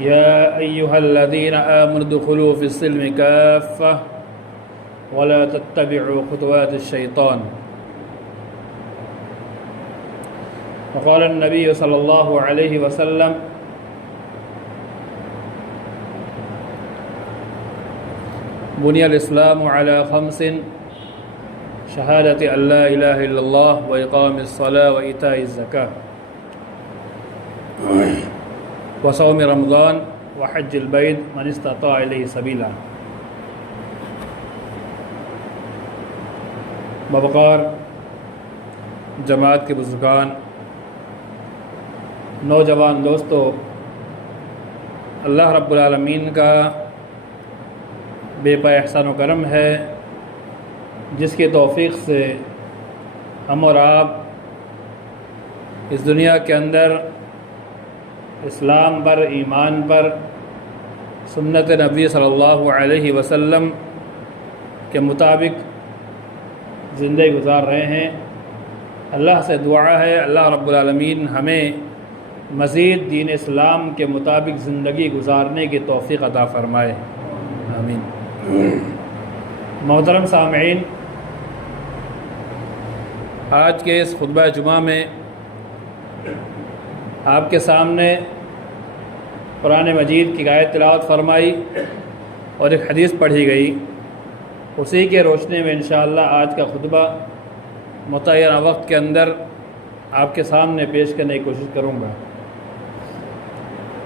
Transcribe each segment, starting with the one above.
يا أيها الذين آمنوا ادخلوا في السلم كافة ولا تتبعوا خطوات الشيطان. وقال النبي صلى الله عليه وسلم: بني الإسلام على خمس: شهادة أن لا إله إلا الله وإقام الصلاة وإيتاء الزكاة وصوم رمضان وحج البيت من استطاع إليه سبيلا. بوقار جماعت کے بزرگان، نوجوان دوستو، اللہ رب العالمین کا بے پائے احسان و کرم ہے جس کی توفیق سے ہم اور آپ اس دنیا کے اندر اسلام پر، ایمان پر، سنت نبی صلی اللہ علیہ وسلم کے مطابق زندگی گزار رہے ہیں۔ اللہ سے دعا ہے اللہ رب العالمین ہمیں مزید دین اسلام کے مطابق زندگی گزارنے کی توفیق عطا فرمائے، آمین۔ محترم سامعین، آج کے اس خطبہ جمعہ میں آپ کے سامنے قرآن مجید کی آیت تلاوت فرمائی اور ایک حدیث پڑھی گئی، اسی کے روشنی میں انشاءاللہ آج کا خطبہ متعینہ وقت کے اندر آپ کے سامنے پیش کرنے کی کوشش کروں گا۔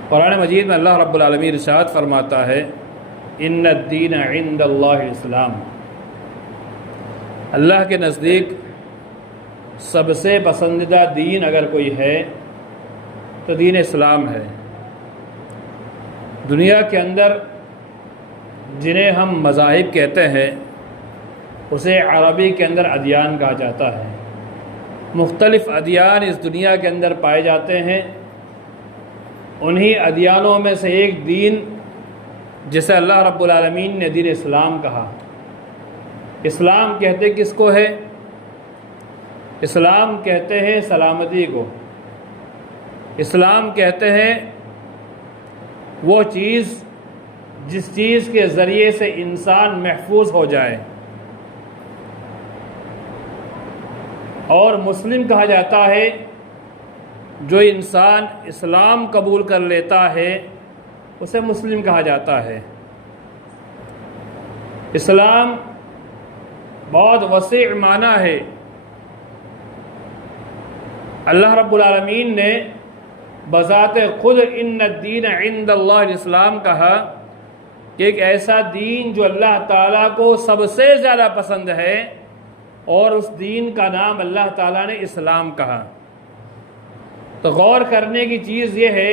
قرآن مجید میں اللہ رب العالمین ارشاد فرماتا ہے: ان الدین عند اللہ الاسلام، اللہ کے نزدیک سب سے پسندیدہ دین اگر کوئی ہے تو دین اسلام ہے۔ دنیا کے اندر جنہیں ہم مذاہب کہتے ہیں اسے عربی کے اندر ادیان کہا جاتا ہے۔ مختلف ادیان اس دنیا کے اندر پائے جاتے ہیں، انہی ادیانوں میں سے ایک دین جسے اللہ رب العالمین نے دین اسلام کہا۔ اسلام کہتے کس کو ہے؟ اسلام کہتے ہیں سلامتی کو، اسلام کہتے ہیں وہ چیز جس چیز کے ذریعے سے انسان محفوظ ہو جائے، اور مسلم کہا جاتا ہے جو انسان اسلام قبول کر لیتا ہے اسے مسلم کہا جاتا ہے۔ اسلام بہت وسیع معنی ہے۔ اللہ رب العالمین نے بذات خود ان الدین عند اللہ الاسلام کہا کہ ایک ایسا دین جو اللہ تعالیٰ کو سب سے زیادہ پسند ہے، اور اس دین کا نام اللہ تعالیٰ نے اسلام کہا۔ تو غور کرنے کی چیز یہ ہے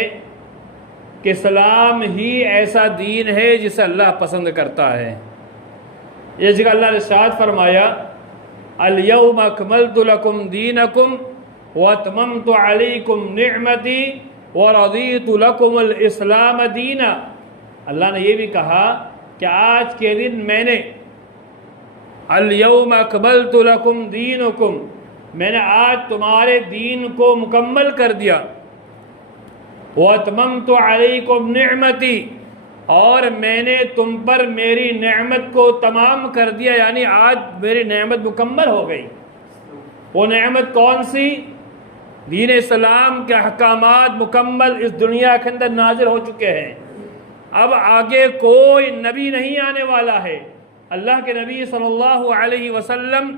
کہ اسلام ہی ایسا دین ہے جسے اللہ پسند کرتا ہے۔ یہ جگہ اللہ نے ارشاد فرمایا: الیوم اکملت لکم دینکم واتممت علیکم نعمتی ورضیت لکم الاسلام دینا۔ اللہ نے یہ بھی کہا کہ آج کے دن میں نے الیوم اکملت لکم دینکم، میں نے آج تمہارے دین کو مکمل کر دیا، واتممت علیکم نعمتی، اور میں نے تم پر میری نعمت کو تمام کر دیا، یعنی آج میری نعمت مکمل ہو گئی۔ وہ نعمت کون سی؟ دین اسلام کے احکامات مکمل اس دنیا کے اندر نازل ہو چکے ہیں۔ اب آگے کوئی نبی نہیں آنے والا ہے۔ اللہ کے نبی صلی اللہ علیہ وسلم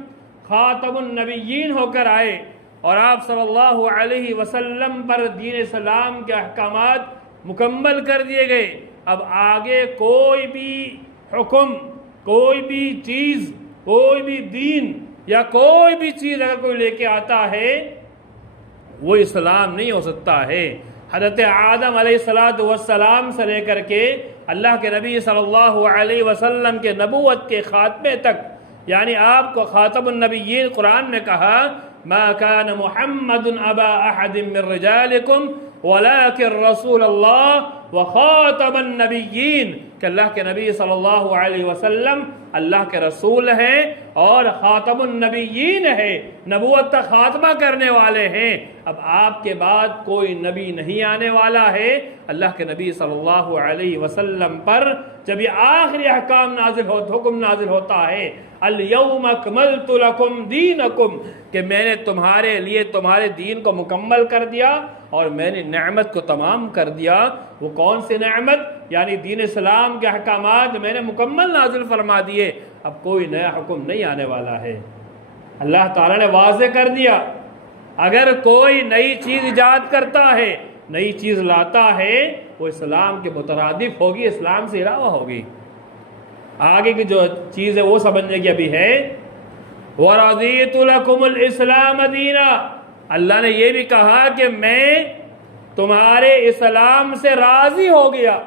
خاتم النبیین ہو کر آئے، اور آپ صلی اللہ علیہ وسلم پر دین اسلام کے احکامات مکمل کر دیے گئے۔ اب آگے کوئی بھی حکم، کوئی بھی چیز، کوئی بھی دین یا کوئی بھی چیز اگر کوئی لے کے آتا ہے وہ اسلام نہیں ہو سکتا ہے۔ حضرت آدم علیہ السلام سے لے کر کے اللہ کے نبی صلی اللہ علیہ وسلم کے نبوت کے خاتمے تک، یعنی آپ کو خاتم النبیین قرآن نے کہا: ما كان محمد ابا احد من رجالکم ولكن رسول اللہ وخاتم النبیین، کہ اللہ کے نبی صلی اللہ علیہ وسلم اللہ کے رسول ہیں اور خاتم النبیین ہے، نبوت کا خاتمہ کرنے والے ہیں۔ اب آپ کے بعد کوئی نبی نہیں آنے والا ہے۔ اللہ کے نبی صلی اللہ علیہ وسلم پر جب یہ آخری احکام حکم نازل ہوتا ہے، الیوم اکملت لکم دینکم، کہ میں نے تمہارے لیے تمہارے دین کو مکمل کر دیا اور میں نے نعمت کو تمام کر دیا۔ وہ کون سی نعمت؟ یعنی دین اسلام کے احکامات میں نے مکمل نازل فرما دیے، اب کوئی نیا حکم نہیں آنے والا ہے۔ اللہ تعالیٰ نے واضح کر دیا، اگر کوئی نئی چیز ایجاد کرتا ہے، نئی چیز لاتا ہے، وہ اسلام کے مترادف ہوگی، اسلام سے علاوہ ہوگی۔ آگے کی جو چیز ہے وہ سمجھنے کی ابھی ہے۔ وَرَضِيتُ لَكُمُ الْإِسْلَامَ دِينًا، اللہ نے یہ بھی کہا کہ میں تمہارے اسلام سے راضی ہو گیا۔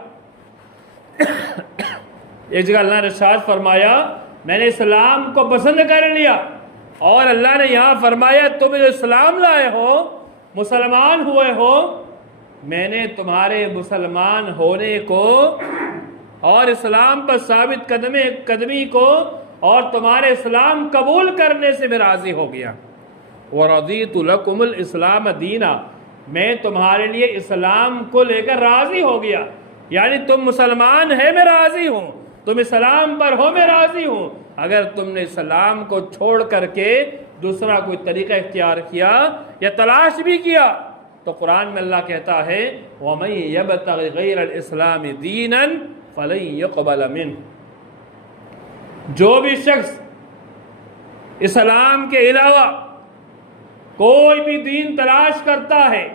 ایک جگہ اللہ نے ارشاد فرمایا میں نے اسلام کو پسند کر لیا، اور اللہ نے یہاں فرمایا تم اسلام لائے ہو، مسلمان ہوئے ہو، میں نے تمہارے مسلمان ہونے کو اور اسلام پر ثابت قدمی کو اور تمہارے اسلام قبول کرنے سے میں راضی ہو گیا۔ وَرَضِيتُ لَكُمُ الْإِسْلَامَ دِينًا، میں تمہارے لیے اسلام کو لے کر راضی ہو گیا، یعنی تم مسلمان ہے میں راضی ہوں، تم اسلام پر ہو میں راضی ہوں۔ اگر تم نے اسلام کو چھوڑ کر کے دوسرا کوئی طریقہ اختیار کیا یا تلاش بھی کیا تو قرآن میں اللہ کہتا ہے وَمَن يَبْتَغِ غَيْرَ الْإِسْلَامِ دِينًا فَلَن يُقْبَلَ مِنْهُ، جو بھی شخص اسلام کے علاوہ کوئی بھی دین تلاش کرتا ہے،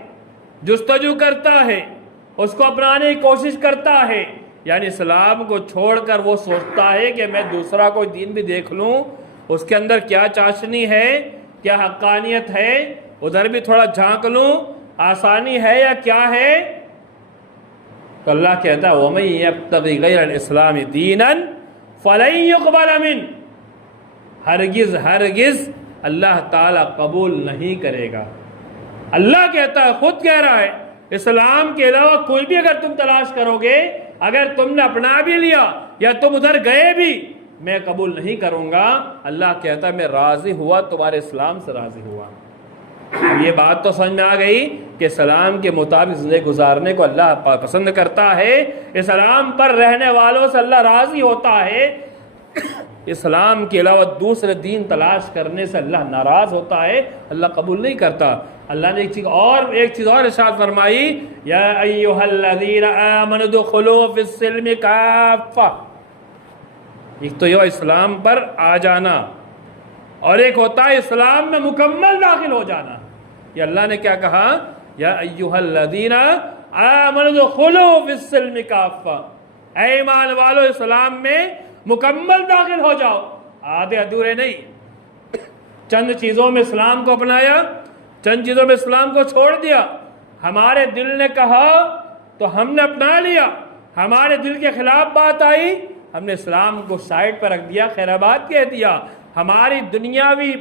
جستجو کرتا ہے، اس کو اپنانے کی کوشش کرتا ہے، یعنی اسلام کو چھوڑ کر وہ سوچتا ہے کہ میں دوسرا کوئی دین بھی دیکھ لوں، اس کے اندر کیا چاشنی ہے، کیا حقانیت ہے، ادھر بھی تھوڑا جھانک لوں، آسانی ہے یا کیا ہے، تو اللہ کہتا ہے وَمَن يَبْتَغِ غَيْرَ الْإِسْلَامِ دِينًا فَلَن يُقْبَلَ مِنْهُ، ہرگز اللہ تعالیٰ قبول نہیں کرے گا۔ اللہ کہتا ہے، خود کہہ رہا ہے، اسلام کے علاوہ کوئی بھی اگر تم تلاش کرو گے، اگر تم نے اپنا بھی لیا یا تم ادھر گئے بھی، میں قبول نہیں کروں گا۔ اللہ کہتا ہے میں راضی ہوا، تمہارے اسلام سے راضی ہوا۔ یہ بات تو سمجھ میں آ گئی کہ اسلام کے مطابق زندگی گزارنے کو اللہ پسند کرتا ہے، اسلام پر رہنے والوں سے اللہ راضی ہوتا ہے، اسلام کے علاوہ دوسرے دین تلاش کرنے سے اللہ ناراض ہوتا ہے، اللہ قبول نہیں کرتا۔ اللہ نے ایک چیز اور ارشاد فرمائی، یا ایھا الذین آمنوا ادخلوا فی السلم کافہ، ایک تو یہ اسلام پر آ جانا اور ایک ہوتا ہے اسلام میں مکمل داخل ہو جانا۔ یہ اللہ نے کیا کہا، یا ایھا الذین آمنوا ادخلوا فی السلم کافہ، اے ایمان والو اسلام میں مکمل داخل ہو جاؤ، آدھے ادھورے نہیں، چند چیزوں میں اسلام کو اپنایا، چند چیزوں میں اسلام کو چھوڑ دیا، ہمارے دل نے کہا تو ہم نے اپنا لیا، ہمارے دل کے خلاف بات آئی ہم نے اسلام کو سائڈ پر رکھ دیا، خیر آباد کہہ دیا، ہماری دنیاوی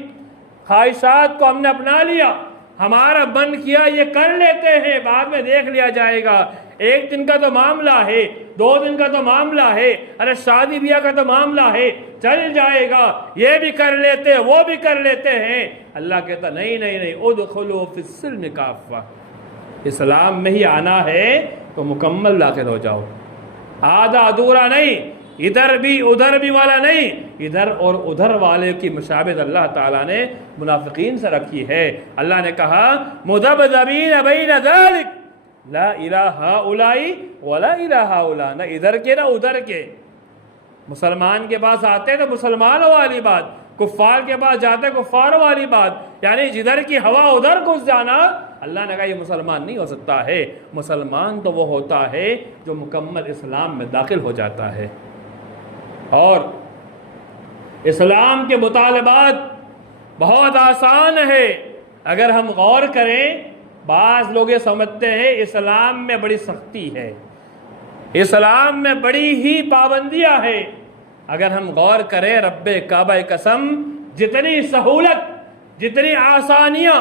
خواہشات کو ہم نے اپنا لیا، ہمارا من کیا یہ کر لیتے ہیں بعد میں دیکھ لیا جائے گا، ایک دن کا تو معاملہ ہے، 2 دن کا تو معاملہ ہے، ارے شادی بیاہ کا تو معاملہ ہے، چل جائے گا، یہ بھی کر لیتے ہیں وہ بھی کر لیتے ہیں۔ اللہ کہتا نہیں نہیں نہیں، ادخلوا فی السلم کافہ، اسلام میں ہی آنا ہے تو مکمل داخل ہو جاؤ، آدھا ادھورا نہیں، ادھر بھی ادھر بھی والا نہیں، ادھر اور ادھر والے کی مشابہت اللہ تعالیٰ نے منافقین سے رکھی ہے۔ اللہ نے کہا مذبذبین بین ذلک لا الہ ہؤلاء ولا الہ ہؤلاء، نہ ادھر کے نہ ادھر کے، مسلمان کے پاس آتے تو مسلمانوں والی بات، کفار کے پاس جاتے کفاروں والی بات، یعنی جدھر کی ہوا ادھر گھس جانا۔ اللہ نے کہا یہ مسلمان نہیں ہو سکتا ہے، مسلمان تو وہ ہوتا ہے جو مکمل اسلام میں داخل ہو جاتا ہے۔ اور اسلام کے مطالبات بہت آسان ہے، اگر ہم غور کریں، بعض لوگ یہ سمجھتے ہیں اسلام میں بڑی سختی ہے، اسلام میں بڑی ہی پابندیاں ہیں، اگر ہم غور کریں رب کعبہ قسم جتنی سہولت جتنی آسانیاں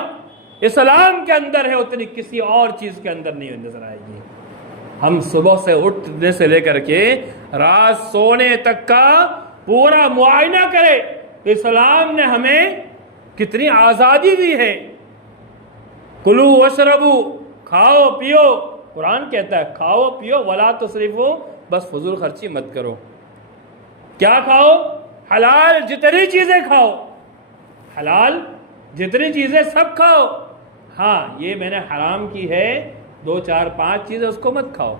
اسلام کے اندر ہے اتنی کسی اور چیز کے اندر نہیں نظر آئے گی۔ ہم صبح سے اٹھنے سے لے کر کے رات سونے تک کا پورا معائنہ کرے تو اسلام نے ہمیں کتنی آزادی دی ہے. کلو وشربو، کھاؤ پیو. قرآن کہتا ہے کھاؤ پیو ولا تسرفو، بس فضول خرچی مت کرو. کیا کھاؤ؟ حلال جتنی چیزیں کھاؤ، حلال جتنی چیزیں سب کھاؤ. ہاں یہ میں نے حرام کی ہے 2 4 5 چیزیں، اس کو مت کھاؤ.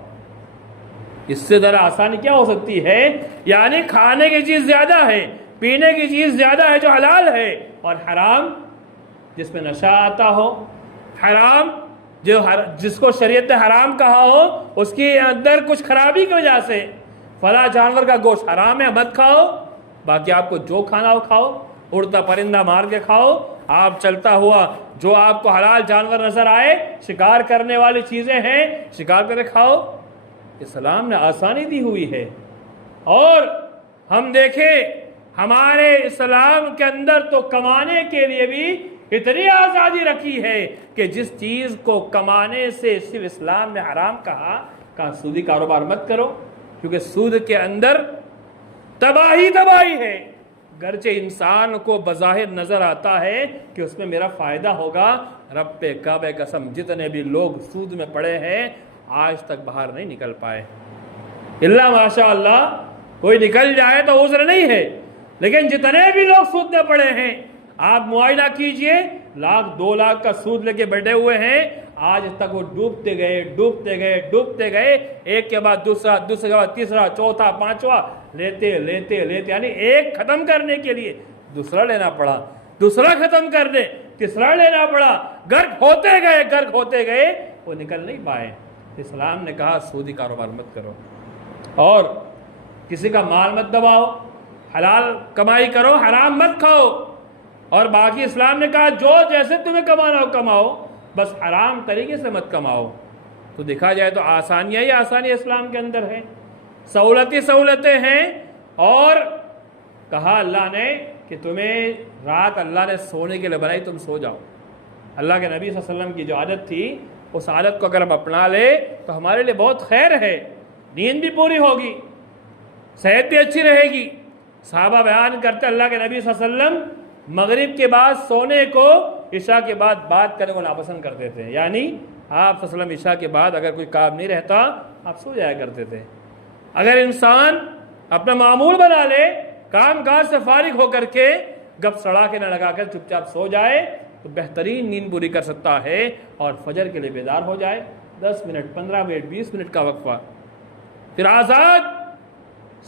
اس سے ذرا آسانی کیا ہو سکتی ہے؟ یعنی کھانے کی چیز زیادہ ہے، پینے کی چیز زیادہ ہے جو حلال ہے، اور حرام جس میں نشہ آتا ہو، حرام جس کو شریعت نے حرام کہا ہو، اس کی اندر کچھ خرابی کی وجہ سے فلاں جانور کا گوشت حرام ہے مت کھاؤ. باقی آپ کو جو کھانا ہو کھاؤ، اڑتا پرندہ مار کے کھاؤ، آپ چلتا ہوا جو آپ کو حلال جانور نظر آئے، شکار کرنے والی چیزیں ہیں شکار کرے کھاؤ. اسلام نے آسانی دی ہوئی ہے. اور ہم دیکھیں ہمارے اسلام کے اندر تو کمانے کے لیے بھی اتنی آزادی رکھی ہے کہ جس چیز کو کمانے سے صرف اسلام نے حرام کہا سودی کاروبار مت کرو، کیونکہ سود کے اندر تباہی ہے. گرچہ انسان کو بظاہر نظر آتا ہے کہ اس میں میرا فائدہ ہوگا، رب پہ کعبہ قسم جتنے بھی لوگ سود میں پڑے ہیں آج تک باہر نہیں نکل پائے. اللہ ماشاء اللہ کوئی نکل جائے تو عذر نہیں ہے، لیکن جتنے بھی لوگ سود میں پڑے ہیں آپ معائنہ کیجئے، 1 لاکھ 2 لاکھ کا سود لے کے بیٹھے ہوئے ہیں، آج تک وہ ڈوبتے گئے، ایک کے بعد دوسرا کے بعد تیسرا چوتھا پانچواں لیتے یعنی ایک ختم کرنے کے لیے دوسرا لینا پڑا، دوسرا ختم کرنے تیسرا لینا پڑا، غرق ہوتے گئے وہ نکل نہیں پائے. اسلام نے کہا سودی کاروبار مت کرو، اور کسی کا مال مت دباؤ، حلال کمائی کرو، حرام مت کھاؤ. اور باقی اسلام نے کہا جو جیسے تمہیں کمانا ہو کماؤ، بس حرام طریقے سے مت کماؤ. تو دیکھا جائے تو آسانیاں ہی آسانی اسلام کے اندر ہے، سہولتیں ہیں. اور کہا اللہ نے کہ تمہیں رات اللہ نے سونے کے لیے بنائی، تم سو جاؤ. اللہ کے نبی صلی اللہ علیہ وسلم کی جو عادت تھی اس عادت کو اگر ہم اپنا لے تو ہمارے لیے بہت خیر ہے، نیند بھی پوری ہوگی، صحت بھی اچھی رہے گی. صحابہ بیان کرتے اللہ کے نبی صلی اللہ علیہ وسلم مغرب کے بعد سونے کو عشاء کے بعد بات کرنے کو ناپسند کرتے تھے. یعنی آپ صلی اللہ علیہ وسلم عشاء کے بعد اگر کوئی کام نہیں رہتا آپ سو جایا کرتے تھے. اگر انسان اپنا معمول بنا لے، کام کاج سے فارغ ہو کر کے گپ سڑا کے نہ لگا کر چپ چاپ سو جائے تو بہترین نیند پوری کر سکتا ہے اور فجر کے لیے بیدار ہو جائے. 10 منٹ 15 منٹ 20 منٹ کا وقفہ، پھر آزاد،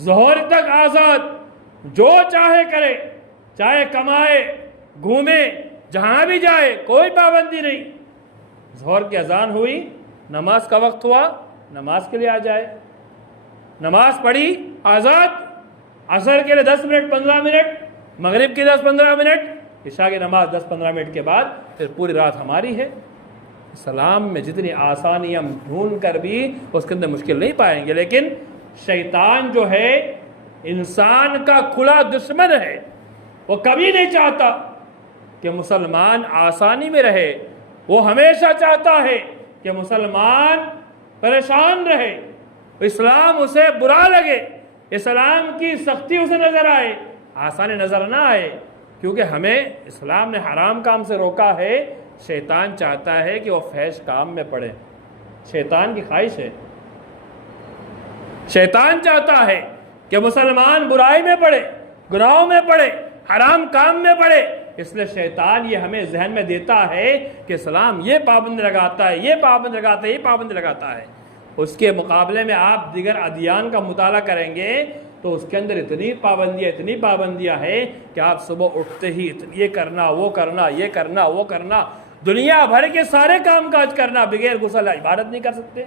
ظہر تک آزاد، جو چاہے کرے، چاہے کمائے، گھومے، جہاں بھی جائے، کوئی پابندی نہیں. ظہر کی اذان ہوئی، نماز کا وقت ہوا، نماز کے لیے آ جائے، نماز پڑھی، آزاد. عصر کے لیے 10 منٹ 15 منٹ، مغرب کی 10-15 منٹ، عشاء کی نماز 10-15 منٹ کے بعد پھر پوری رات ہماری ہے. اسلام میں جتنی آسانی ہم ڈھونڈ کر بھی اس کے اندر مشکل نہیں پائیں گے، لیکن شیطان جو ہے انسان کا کھلا دشمن ہے. وہ کبھی نہیں چاہتا کہ مسلمان آسانی میں رہے، وہ ہمیشہ چاہتا ہے کہ مسلمان پریشان رہے، اسلام اسے برا لگے، اسلام کی سختی اسے نظر آئے، آسانی نظر نہ آئے. کیونکہ ہمیں اسلام نے حرام کام سے روکا ہے، شیطان چاہتا ہے کہ وہ فحش کام میں پڑے. شیطان کی خواہش ہے، شیطان چاہتا ہے کہ مسلمان برائی میں پڑے، گناہوں میں پڑے، حرام کام میں پڑے. اس لیے شیطان یہ ہمیں ذہن میں دیتا ہے کہ اسلام یہ پابند لگاتا ہے، یہ پابند لگاتا ہے، یہ پابند لگاتا ہے. اس کے مقابلے میں آپ دیگر ادیان کا مطالعہ کریں گے تو اس کے اندر اتنی پابندیاں ہیں کہ آپ صبح اٹھتے ہی یہ کرنا، وہ کرنا، یہ کرنا، وہ کرنا، دنیا بھر کے سارے کام کاج کرنا، بغیر غسل عبادت نہیں کر سکتے.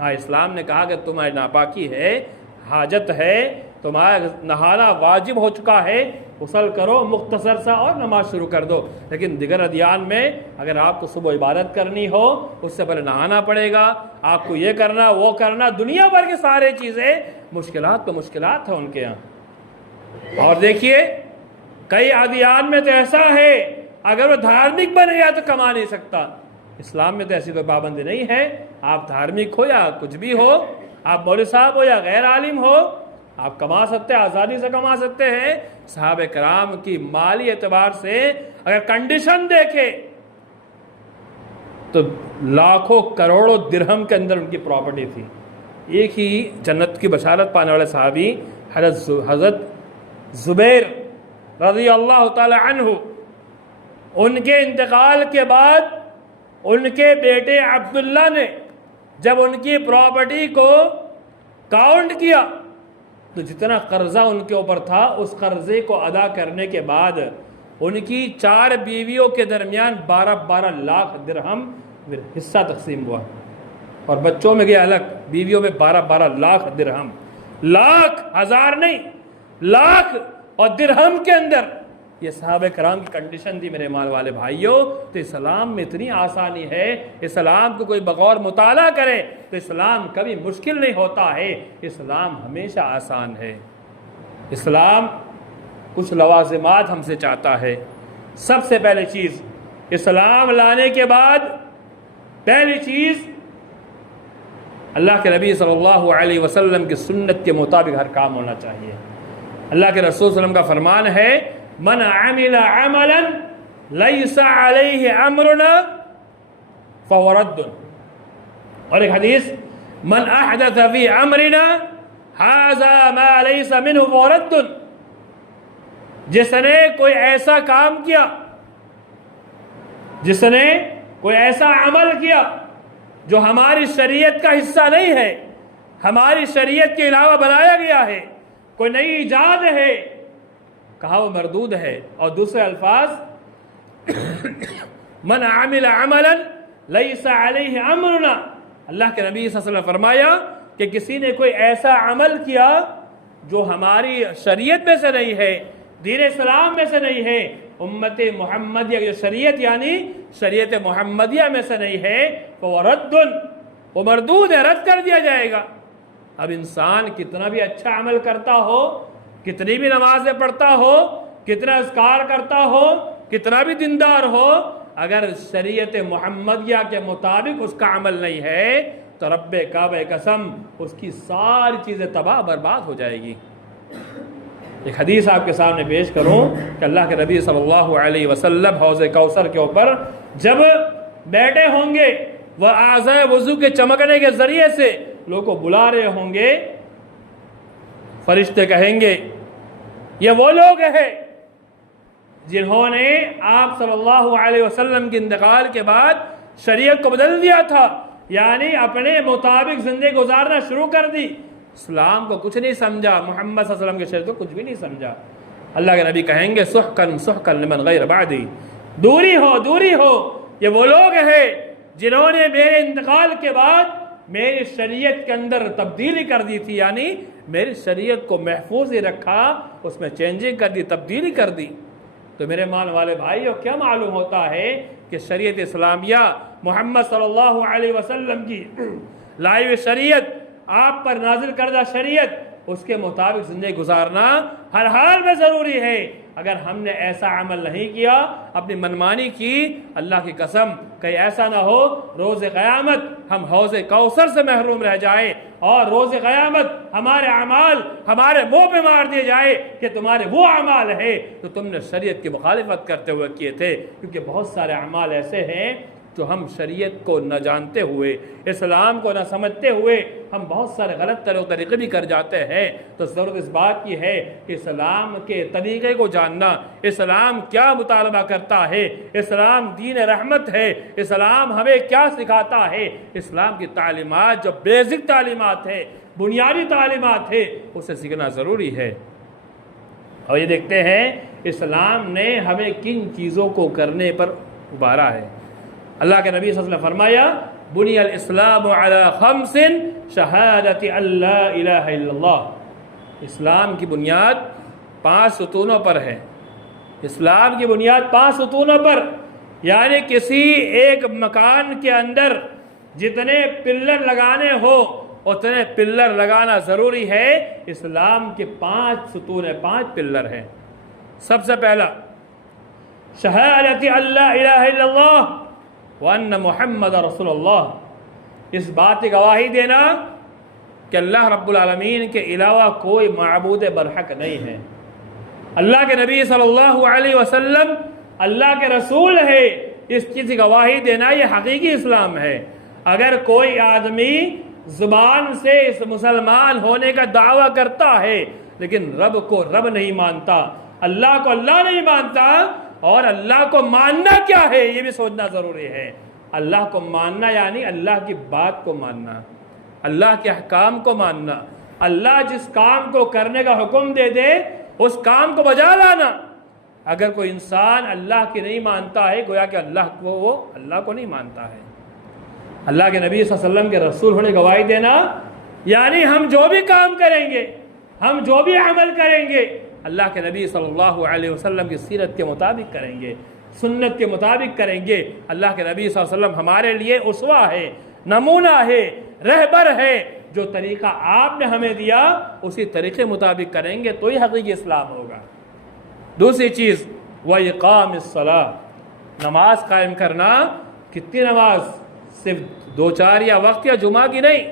ہاں اسلام نے کہا کہ تمہاری ناپاکی ہے، حاجت ہے، تمہارا نہانا واجب ہو چکا ہے، غسل کرو مختصر سا اور نماز شروع کر دو. لیکن دیگر ادیان میں اگر آپ کو صبح عبادت کرنی ہو اس سے پہلے نہانا پڑے گا، آپ کو یہ کرنا، وہ کرنا، دنیا بھر کی سارے چیزیں مشکلات پہ مشکلات ہیں ان کے یہاں. اور دیکھیے کئی ادیان میں تو ایسا ہے اگر وہ دھارمک بنے گا تو کما نہیں سکتا. اسلام میں تو ایسی کوئی پابندی نہیں ہے. آپ دھارمک ہو یا کچھ بھی ہو، آپ مولوی صاحب ہو یا غیر عالم ہو، آپ کما سکتے ہیں، آزادی سے کما سکتے ہیں۔ صحابہ کرام کی مالی اعتبار سے اگر کنڈیشن دیکھے تو لاکھوں کروڑوں درہم کے اندر ان کی پراپرٹی تھی۔ ایک ہی جنت کی بشارت پانے والے صحابی حضرت زبیر رضی اللہ تعالی عنہ، ان کے انتقال کے بعد ان کے بیٹے عبداللہ نے جب ان کی پراپرٹی کو کاؤنٹ کیا تو جتنا قرضہ ان کے اوپر تھا اس قرضے کو ادا کرنے کے بعد ان کی 4 بیویوں کے درمیان 12 لاکھ درہم حصہ تقسیم ہوا، اور بچوں میں گیا الگ، بیویوں میں 12 لاکھ درہم، لاکھ، ہزار نہیں، لاکھ، اور درہم کے اندر۔ یہ صحابہ کرام کی کنڈیشن تھی میرے مال والے بھائیوں۔ تو اسلام میں اتنی آسانی ہے، اسلام کو کوئی بغور مطالعہ کرے تو اسلام کبھی مشکل نہیں ہوتا ہے، اسلام ہمیشہ آسان ہے۔ اسلام کچھ لوازمات ہم سے چاہتا ہے۔ سب سے پہلی چیز، اسلام لانے کے بعد پہلی چیز اللہ کے نبی صلی اللہ علیہ وسلم کی سنت کے مطابق ہر کام ہونا چاہیے۔ اللہ کے رسول صلی اللہ علیہ وسلم کا فرمان ہے، من عمل عملا لیس علیہ امرنا فهو رد، اور ایک حدیث، من احدث فی امرنا ھذا ما لیس منہ فهو رد، جس نے کوئی ایسا کام کیا، جس نے کوئی ایسا عمل کیا جو ہماری شریعت کا حصہ نہیں ہے، ہماری شریعت کے علاوہ بنایا گیا ہے، کوئی نئی ایجاد ہے، کہا وہ مردود ہے۔ اور دوسرے الفاظ، من عمل عملا لیس علیہ امرنا، اللہ کے نبی صلی اللہ علیہ وسلم نے فرمایا کہ کسی نے کوئی ایسا عمل کیا جو ہماری شریعت میں سے نہیں ہے، دین اسلام میں سے نہیں ہے، امت محمدیہ کی شریعت یعنی شریعت محمدیہ میں سے نہیں ہے، وہ رد، وہ مردود ہے، رد کر دیا جائے گا۔ اب انسان کتنا بھی اچھا عمل کرتا ہو، کتنی بھی نمازیں پڑھتا ہو، کتنا اذکار کرتا ہو، کتنا بھی دیندار ہو، اگر شریعت محمدیہ کے مطابق اس کا عمل نہیں ہے تو رب کعبہ قسم اس کی ساری چیزیں تباہ برباد ہو جائے گی۔ ایک حدیث آپ کے سامنے پیش کروں کہ اللہ کے نبی صلی اللہ علیہ وسلم حوض کوثر کے اوپر جب بیٹھے ہوں گے، وہ اعضائے وضو کے چمکنے کے ذریعے سے لوگوں کو بلا رہے ہوں گے، فرشتے کہیں گے یہ وہ لوگ ہیں جنہوں نے آپ صلی اللہ علیہ وسلم کے انتقال کے بعد شریعت کو بدل دیا تھا، یعنی اپنے مطابق زندگی گزارنا شروع کر دی، اسلام کو کچھ نہیں سمجھا، محمد صلی اللہ علیہ وسلم کے شریعت کو کچھ بھی نہیں سمجھا۔ اللہ کے نبی کہیں گے سحقا سحقا لمن غیر بعدی، دوری ہو، دوری ہو، یہ وہ لوگ ہیں جنہوں نے میرے انتقال کے بعد میری شریعت کے اندر تبدیلی کر دی تھی، یعنی میری شریعت کو محفوظ ہی رکھا، اس میں چینجنگ کر دی، تبدیلی کر دی۔ تو میرے مان والے بھائیو، کیا معلوم ہوتا ہے کہ شریعت اسلامیہ محمد صلی اللہ علیہ وسلم کی لائی ہوئی شریعت، آپ پر نازل کردہ شریعت، اس کے مطابق زندگی گزارنا ہر حال میں ضروری ہے۔ اگر ہم نے ایسا عمل نہیں کیا، اپنی منمانی کی، اللہ کی قسم کہیں ایسا نہ ہو روز قیامت ہم حوض کوثر سے محروم رہ جائے اور روز قیامت ہمارے اعمال ہمارے منہ پہ مار دیے جائے کہ تمہارے وہ اعمال ہے تو تم نے شریعت کی مخالفت کرتے ہوئے کیے تھے۔ کیونکہ بہت سارے اعمال ایسے ہیں جو ہم شریعت کو نہ جانتے ہوئے، اسلام کو نہ سمجھتے ہوئے ہم بہت سارے غلط طریقے بھی کر جاتے ہیں۔ تو ضرورت اس بات کی ہے کہ اسلام کے طریقے کو جاننا، اسلام کیا مطالبہ کرتا ہے، اسلام دین رحمت ہے، اسلام ہمیں کیا سکھاتا ہے، اسلام کی تعلیمات جو بیسک تعلیمات ہے، بنیادی تعلیمات ہے، اسے سیکھنا ضروری ہے۔ اور یہ دیکھتے ہیں اسلام نے ہمیں کن چیزوں کو کرنے پر ابھارا ہے۔ اللہ کے نبی صلی اللہ علیہ وسلم فرمایا بنی الاسلام علی خمس شہادت اللہ الہ الا اللہ، اسلام کی بنیاد 5 ستونوں پر ہے۔ اسلام کی بنیاد 5 ستونوں پر، یعنی کسی ایک مکان کے اندر جتنے پلر لگانے ہو اتنے پلر لگانا ضروری ہے۔ اسلام کے 5 ستون ہیں، 5 پلر ہیں۔ سب سے پہلا شہادت اللہ الہ الا اللہ وَأَنَّ مُحَمَّدَ رسول اللہ، اس بات کی گواہی دینا کہ اللہ رب العالمین کے علاوہ کوئی معبود برحق نہیں ہے، اللہ کے نبی صلی اللہ علیہ وسلم اللہ کے رسول ہے، اس چیز کی گواہی دینا یہ حقیقی اسلام ہے۔ اگر کوئی آدمی زبان سے اس مسلمان ہونے کا دعویٰ کرتا ہے لیکن رب کو رب نہیں مانتا، اللہ کو اللہ نہیں مانتا، اور اللہ کو ماننا کیا ہے یہ بھی سوچنا ضروری ہے۔ اللہ کو ماننا یعنی اللہ کی بات کو ماننا، اللہ کے احکام کو ماننا، اللہ جس کام کو کرنے کا حکم دے دے اس کام کو بجا لانا۔ اگر کوئی انسان اللہ کی نہیں مانتا ہے گویا کہ وہ اللہ کو نہیں مانتا ہے۔ اللہ کے نبی صلی اللہ علیہ وسلم کے رسول ہونے کی گواہی دینا یعنی ہم جو بھی کام کریں گے، ہم جو بھی عمل کریں گے، اللہ کے نبی صلی اللہ علیہ وسلم کی سیرت کے مطابق کریں گے، سنت کے مطابق کریں گے۔ اللہ کے نبی صلی اللہ علیہ وسلم ہمارے لیے اسوہ ہے، نمونہ ہے، رہبر ہے۔ جو طریقہ آپ نے ہمیں دیا اسی طریقے مطابق کریں گے تو ہی حقیقی اسلام ہوگا۔ دوسری چیز وَإِقَامِ الصَّلَاةِ، نماز قائم کرنا۔ کتنی نماز؟ صرف 2-4 یا وقت یا جمعہ کی نہیں،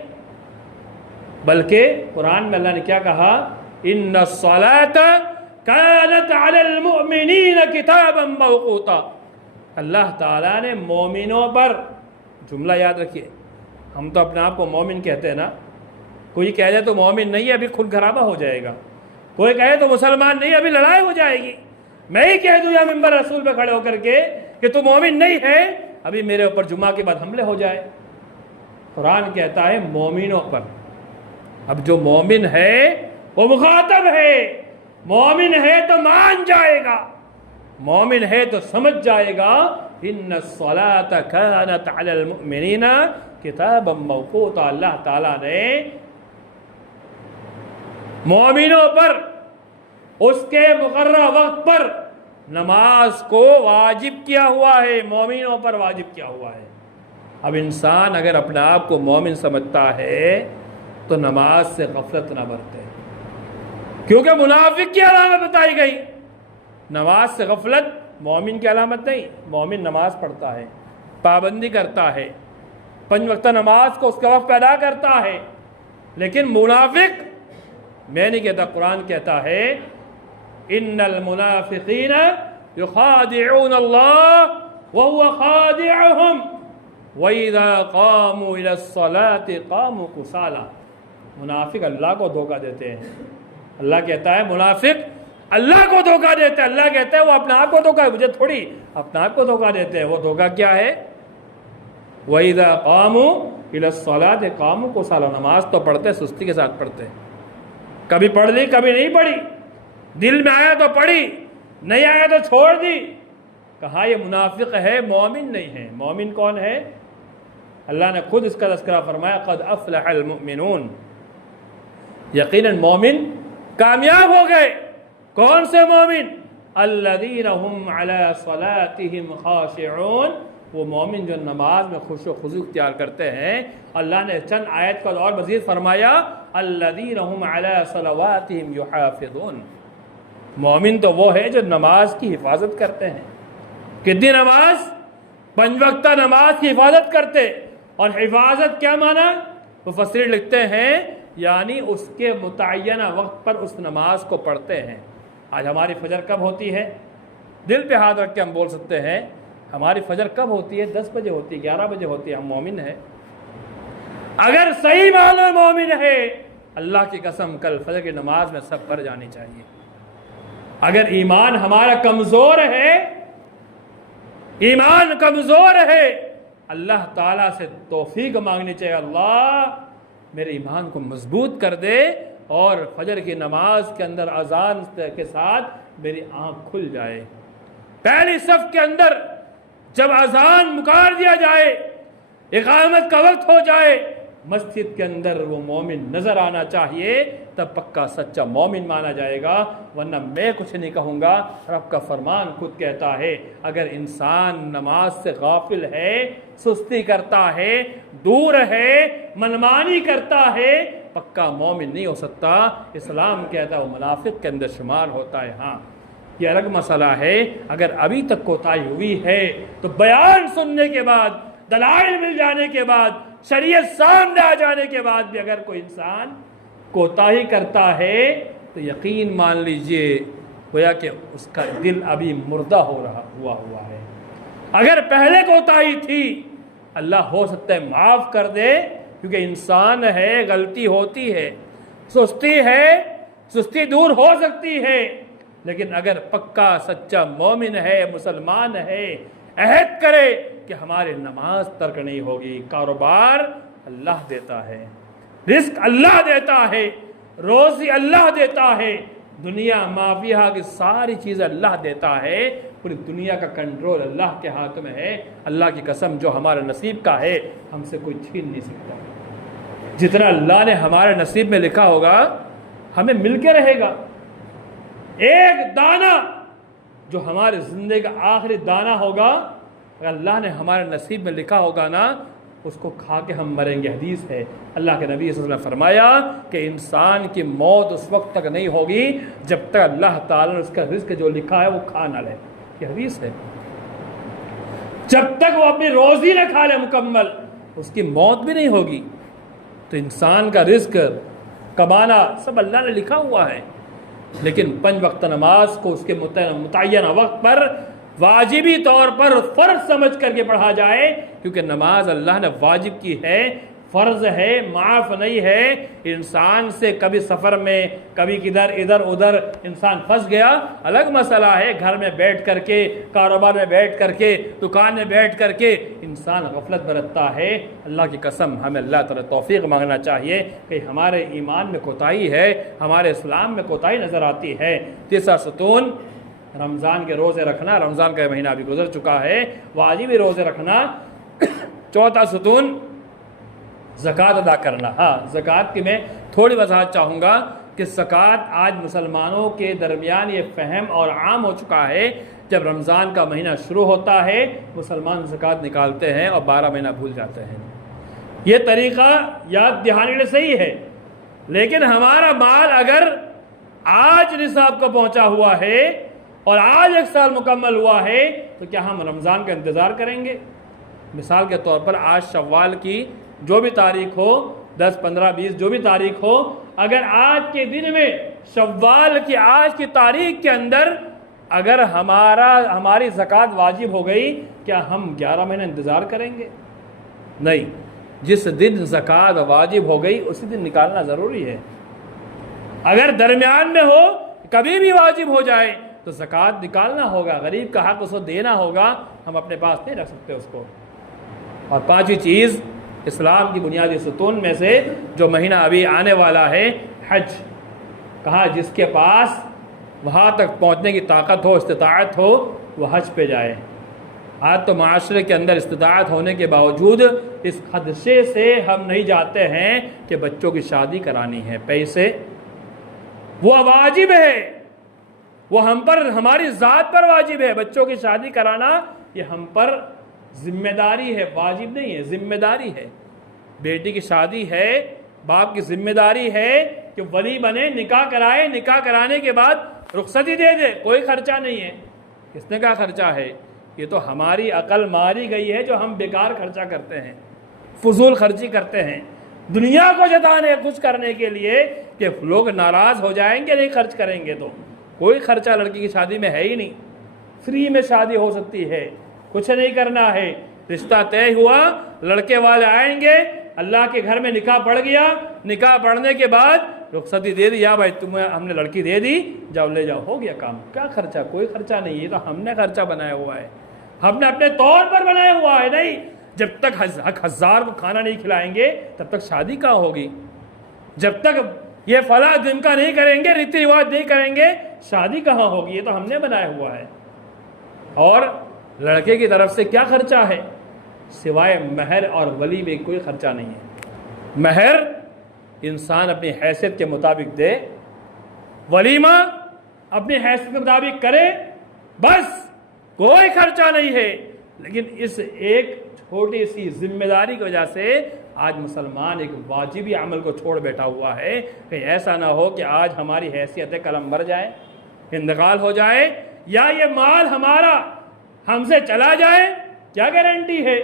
بلکہ قرآن میں اللہ نے کیا کہا؟ إِنَّ الصَّلَاةَ كَانَتْ عَلَى الْمُؤْمِنِينَ كِتَابًا مَوْقُوتًا۔ اللہ تعالیٰ نے مومنوں پر، جملہ یاد رکھیے، ہم تو اپنے آپ کو مومن کہتے ہیں نا، کوئی کہہ دے تو مومن نہیں ہے ابھی خون خرابہ ہو جائے گا، کوئی کہے تو مسلمان نہیں ابھی لڑائی ہو جائے گی، میں ہی کہہ دوں یا ممبر رسول پہ کھڑے ہو کر کے کہ تو مومن نہیں ہے ابھی میرے اوپر جمعہ کے بعد حملے ہو جائے۔ قرآن کہتا ہے مومنوں پر۔ اب جو مومن ہے وہ مخاطب ہے، مومن ہے تو مان جائے گا، مومن ہے تو سمجھ جائے گا۔ ان الصلاۃ کانت علی المؤمنین کتابا موقوتا، اللہ تعالیٰ نے مومنوں پر اس کے مقررہ وقت پر نماز کو واجب کیا ہوا ہے، مومنوں پر واجب کیا ہوا ہے۔ اب انسان اگر اپنے آپ کو مومن سمجھتا ہے تو نماز سے غفلت نہ برتے، کیونکہ منافق کی علامت بتائی گئی۔ نماز سے غفلت مومن کی علامت نہیں۔ مومن نماز پڑھتا ہے، پابندی کرتا ہے، 5 وقتہ نماز کو اس کے وقت پیدا کرتا ہے، لیکن منافق، میں نہیں کہتا، قرآن کہتا ہے ان المنافقین یخادعون اللہ وهو خادعهم وَإِذَا قَامُوا إِلَى الصَّلَاةِ قَامُوا كُسَالَىٰ۔ منافق اللہ کو دھوکہ دیتے ہیں۔ اللہ کہتا ہے منافق اللہ کو دھوکہ دیتے ہیں، اللہ کہتا ہے وہ اپنے آپ کو دھوکہ، مجھے تھوڑی، اپنے آپ کو دھوکہ دیتے ہیں۔ وہ دھوکہ کیا ہے؟ وَإِذَا قَامُوا إِلَى الصَّلَاةِ قَامُوا كُسَالَىٰ۔ نماز تو پڑھتے، سستی کے ساتھ پڑھتے، کبھی پڑھ لی کبھی نہیں پڑھی، دل میں آیا تو پڑھی، نہیں آیا تو چھوڑ دی۔ کہا یہ منافق ہے، مومن نہیں ہے۔ مومن کون ہے؟ اللہ نے خود اس کا تذکرہ فرمایا قد افلح المؤمنون، یقیناً مومن کامیاب ہو گئے۔ کون سے مومن؟ الذین هم علی صلاتهم خاشعون، وہ مومن جو نماز میں خشوع و خضوع اختیار کرتے ہیں۔ اللہ نے چند آیت کو اور مزید فرمایا الذین هم علی صلواتهم یحافظون، مومن تو وہ ہے جو نماز کی حفاظت کرتے ہیں۔ کتنی نماز؟ 5 وقتہ نماز کی حفاظت کرتے۔ اور حفاظت کیا معنی؟ مفسرین لکھتے ہیں یعنی اس کے متعینہ وقت پر اس نماز کو پڑھتے ہیں۔ آج ہماری فجر کب ہوتی ہے؟ دل پہ ہاتھ رکھ کے ہم بول سکتے ہیں ہماری فجر کب ہوتی ہے؟ 10 بجے ہوتی ہے، 11 بجے ہوتی ہے۔ ہم مومن ہیں؟ اگر صحیح معنی مومن ہے، اللہ کی قسم کل فجر کی نماز میں سب پڑھ جانی چاہیے۔ اگر ایمان ہمارا کمزور ہے، ایمان کمزور ہے، اللہ تعالیٰ سے توفیق مانگنی چاہیے، اللہ میرے ایمان کو مضبوط کر دے اور فجر کی نماز کے اندر اذان کے ساتھ میری آنکھ کھل جائے۔ پہلی صف کے اندر جب اذان مکار دیا جائے، اقامت کا وقت ہو جائے، مسجد کے اندر وہ مومن نظر آنا چاہیے، تب پکا سچا مومن مانا جائے گا، ورنہ میں کچھ نہیں کہوں گا۔ رب کا فرمان خود کہتا ہے اگر انسان نماز سے غافل ہے، سستی کرتا ہے، دور ہے، منمانی کرتا ہے، پکا مومن نہیں ہو سکتا۔ اسلام کہتا ہے وہ منافق کے اندر شمار ہوتا ہے۔ ہاں یہ الگ مسئلہ ہے، اگر ابھی تک کوتاہی ہوئی ہے تو بیان سننے کے بعد، دلائل مل جانے کے بعد شریعت سامنے آ جانے کے بعد بھی اگر کوئی انسان کوتاہی کرتا ہے تو یقین مان لیجئے گویا کہ اس کا دل ابھی مردہ ہوا ہے۔ اگر پہلے کوتاہی تھی اللہ ہو سکتا ہے معاف کر دے، کیونکہ انسان ہے، غلطی ہوتی ہے، سستی دور ہو سکتی ہے، لیکن اگر پکا سچا مومن ہے، مسلمان ہے، عہد کرے کہ ہمارے نماز ترک نہیں ہوگی، کاروبار اللہ دیتا ہے، رزق اللہ دیتا ہے، روزی اللہ دیتا ہے، دنیا مافیہ کی ساری چیزیں اللہ دیتا ہے، پوری دنیا کا کنٹرول اللہ کے ہاتھ میں ہے۔ اللہ کی قسم جو ہمارے نصیب کا ہے ہم سے کوئی چھین نہیں سکتا۔ جتنا اللہ نے ہمارے نصیب میں لکھا ہوگا ہمیں مل کے رہے گا۔ ایک دانہ جو ہمارے زندگی کا آخری دانہ ہوگا، اگر اللہ نے ہمارے نصیب میں لکھا ہوگا نا، اس کو کھا کے ہم مریں گے۔ حدیث ہے، اللہ کے نبی صلی اللہ علیہ وسلم نے فرمایا کہ انسان کی موت اس وقت تک نہیں ہوگی جب تک اللہ تعالیٰ نے اس کا رزق جو لکھا ہے وہ کھا نہ لے۔ یہ حدیث ہے، جب تک وہ اپنی روزی نہ کھا لے مکمل اس کی موت بھی نہیں ہوگی۔ تو انسان کا رزق کمانا سب اللہ نے لکھا ہوا ہے، لیکن 5 وقت نماز کو اس کے متعینہ وقت پر واجبی طور پر فرض سمجھ کر کے پڑھا جائے، کیونکہ نماز اللہ نے واجب کی ہے، فرض ہے، معاف نہیں ہے۔ انسان سے کبھی سفر میں، کبھی کدھر ادھر ادھر انسان پھنس گیا، الگ مسئلہ ہے۔ گھر میں بیٹھ کر کے، کاروبار میں بیٹھ کر کے، دکان میں بیٹھ کر کے انسان غفلت برتتا ہے۔ اللہ کی قسم ہمیں اللہ تعالیٰ توفیق مانگنا چاہیے کہ ہمارے ایمان میں کوتاہی ہے، ہمارے اسلام میں کوتاہی نظر آتی ہے۔ تیسرا ستون رمضان کے روزے رکھنا، رمضان کا مہینہ بھی گزر چکا ہے، واجبی روزے رکھنا۔ چوتھا ستون زکوٰۃ ادا کرنا۔ ہاں، زکوٰۃ کی میں تھوڑی وضاحت چاہوں گا کہ زکوٰۃ آج مسلمانوں کے درمیان یہ فہم اور عام ہو چکا ہے، جب رمضان کا مہینہ شروع ہوتا ہے مسلمان زکوٰۃ نکالتے ہیں اور 12 مہینہ بھول جاتے ہیں۔ یہ طریقہ یاد دہانی کے صحیح ہے، لیکن ہمارا مال اگر آج نصاب کو پہنچا ہوا ہے اور آج 1 سال مکمل ہوا ہے تو کیا ہم رمضان کا انتظار کریں گے؟ مثال کے طور پر آج شوال کی جو بھی تاریخ ہو، 10، 15، 20 جو بھی تاریخ ہو، اگر آج کے دن میں شوال کی آج کی تاریخ کے اندر اگر ہماری زکوٰۃ واجب ہو گئی، کیا ہم 11 مہینے انتظار کریں گے؟ نہیں، جس دن زکوٰۃ واجب ہو گئی اسی دن نکالنا ضروری ہے۔ اگر درمیان میں ہو، کبھی بھی واجب ہو جائے تو زکوٰۃ نکالنا ہوگا، غریب کا حق اس کو دینا ہوگا، ہم اپنے پاس نہیں رکھ سکتے اس کو۔ اور 5ویں چیز اسلام کی بنیادی ستون میں سے جو مہینہ ابھی آنے والا ہے، حج۔ کہا جس کے پاس وہاں تک پہنچنے کی طاقت ہو، استطاعت ہو، وہ حج پہ جائے۔ آج تو معاشرے کے اندر استطاعت ہونے کے باوجود اس خدشے سے ہم نہیں جاتے ہیں کہ بچوں کی شادی کرانی ہے، پیسے وہ واجب ہے، وہ ہم پر، ہماری ذات پر واجب ہے۔ بچوں کی شادی کرانا یہ ہم پر ذمہ داری ہے، واجب نہیں ہے، ذمہ داری ہے۔ بیٹی کی شادی ہے، باپ کی ذمہ داری ہے کہ ولی بنے، نکاح کرائے، نکاح کرانے کے بعد رخصتی دے دے، کوئی خرچہ نہیں ہے۔ کس نے کہا خرچہ ہے؟ یہ تو ہماری عقل ماری گئی ہے جو ہم بیکار خرچہ کرتے ہیں، فضول خرچی کرتے ہیں، دنیا کو جتانے خوش کرنے کے لیے کہ لوگ ناراض ہو جائیں گے نہیں خرچ کریں گے تو۔ کوئی خرچہ لڑکی کی شادی میں ہے ہی نہیں، فری میں شادی ہو سکتی ہے، کچھ نہیں کرنا ہے۔ رشتہ طے ہوا، لڑکے والے آئیں گے، اللہ کے گھر میں نکاح پڑ گیا، نکاح پڑھنے کے بعد رخصتی دے دی، یا بھائی تمہیں ہم نے لڑکی دے دی، جاؤ لے جاؤ، ہو گیا کام۔ کیا خرچہ؟ کوئی خرچہ نہیں، یہ تو ہم نے خرچہ بنایا ہوا ہے، ہم نے اپنے طور پر بنایا ہوا ہے۔ نہیں، جب تک حق 1000 کو کھانا نہیں کھلائیں گے تب تک شادی کہاں ہوگی؟ جب تک یہ فلاں دن کا نہیں کریں گے، ریتی رواج نہیں کریں گے، شادی کہاں ہوگی؟ یہ تو ہم نے بنایا ہوا ہے۔ اور لڑکے کی طرف سے کیا خرچہ ہے؟ سوائے مہر اور ولی میں کوئی خرچہ نہیں ہے۔ مہر انسان اپنی حیثیت کے مطابق دے، ولیمہ اپنی حیثیت کے مطابق کرے، بس کوئی خرچہ نہیں ہے۔ لیکن اس ایک چھوٹی سی ذمہ داری کی وجہ سے آج مسلمان ایک واجبی عمل کو چھوڑ بیٹھا ہوا ہے کہ ایسا نہ ہو کہ آج ہماری حیثیت قلم مر جائے، انتقال ہو جائے، یا یہ مال ہمارا ہم سے چلا جائے۔ کیا گارنٹی ہے؟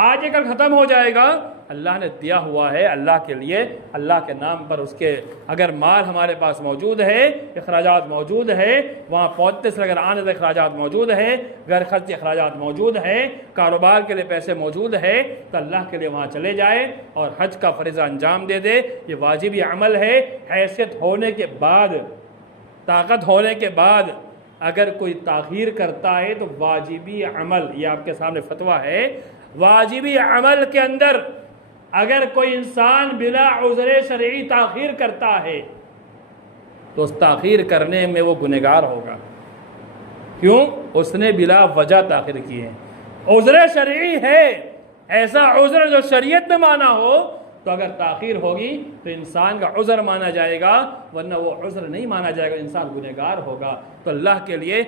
آج یہ کل ختم ہو جائے گا، اللہ نے دیا ہوا ہے اللہ کے لیے، اللہ کے نام پر اس کے اگر مال ہمارے پاس موجود ہے، اخراجات موجود ہے، وہاں پہنچنے سے اگر آنے سے اخراجات موجود ہے، گھر خرچ کے اخراجات موجود ہیں، کاروبار کے لیے پیسے موجود ہیں، تو اللہ کے لیے وہاں چلے جائے اور حج کا فریضہ انجام دے دے۔ یہ واجبی عمل ہے۔ حیثیت ہونے کے بعد، طاقت ہونے کے بعد اگر کوئی تاخیر کرتا ہے تو واجبی عمل، یہ آپ کے سامنے فتویٰ ہے، واجبی عمل کے اندر اگر کوئی انسان بلا عذر شرعی تاخیر کرتا ہے تو اس تاخیر کرنے میں وہ گنہگار ہوگا۔ کیوں؟ اس نے بلا وجہ تاخیر کی ہے۔ عذر شرعی ہے، ایسا عذر جو شریعت میں مانا ہو، تو اگر تاخیر ہوگی تو انسان کا عذر مانا جائے گا، ورنہ وہ عذر نہیں مانا جائے گا، انسان گنہگار ہوگا۔ تو اللہ کے لیے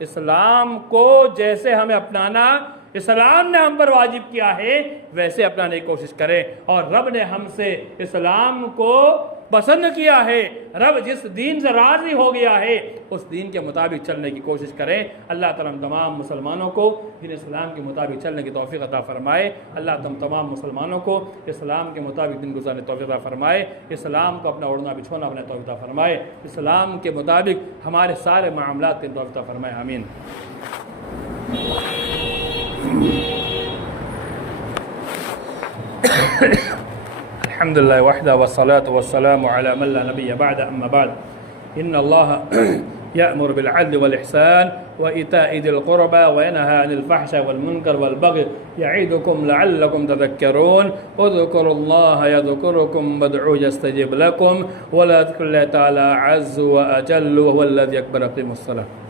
اسلام کو جیسے ہمیں اپنانا، اسلام نے ہم پر واجب کیا ہے، ویسے اپنانے کی کوشش کریں۔ اور رب نے ہم سے اسلام کو پسند کیا ہے، رب جس دین سے راضی ہو گیا ہے اس دین کے مطابق چلنے کی کوشش کریں۔ اللہ تعالیٰ ہم تمام مسلمانوں کو دین اسلام کے مطابق چلنے کی توفیق عطا فرمائے۔ اللہ تعالیٰ تمام مسلمانوں کو اسلام کے مطابق دن گزارنے کی توفیق عطا فرمائے۔ اسلام کو اپنا اڑنا بچھونا اپنے توفیق عطا فرمائے۔ اسلام کے مطابق ہمارے سارے معاملات کی توفیق عطا فرمائے، آمین۔ الحمد لله وحده والصلاة والسلام على من لا نبي بعد، أما بعد، إن الله يأمر بالعدل والإحسان وإيتاء ذي القربى وينهى عن الفحشاء والمنكر والبغي يعظكم لعلكم تذكرون اذكروا الله يذكركم وادعوه يستجب لكم ولا ذكر الله تعالى عز وأجل وهو الذي أكبر. أقيموا الصلاة.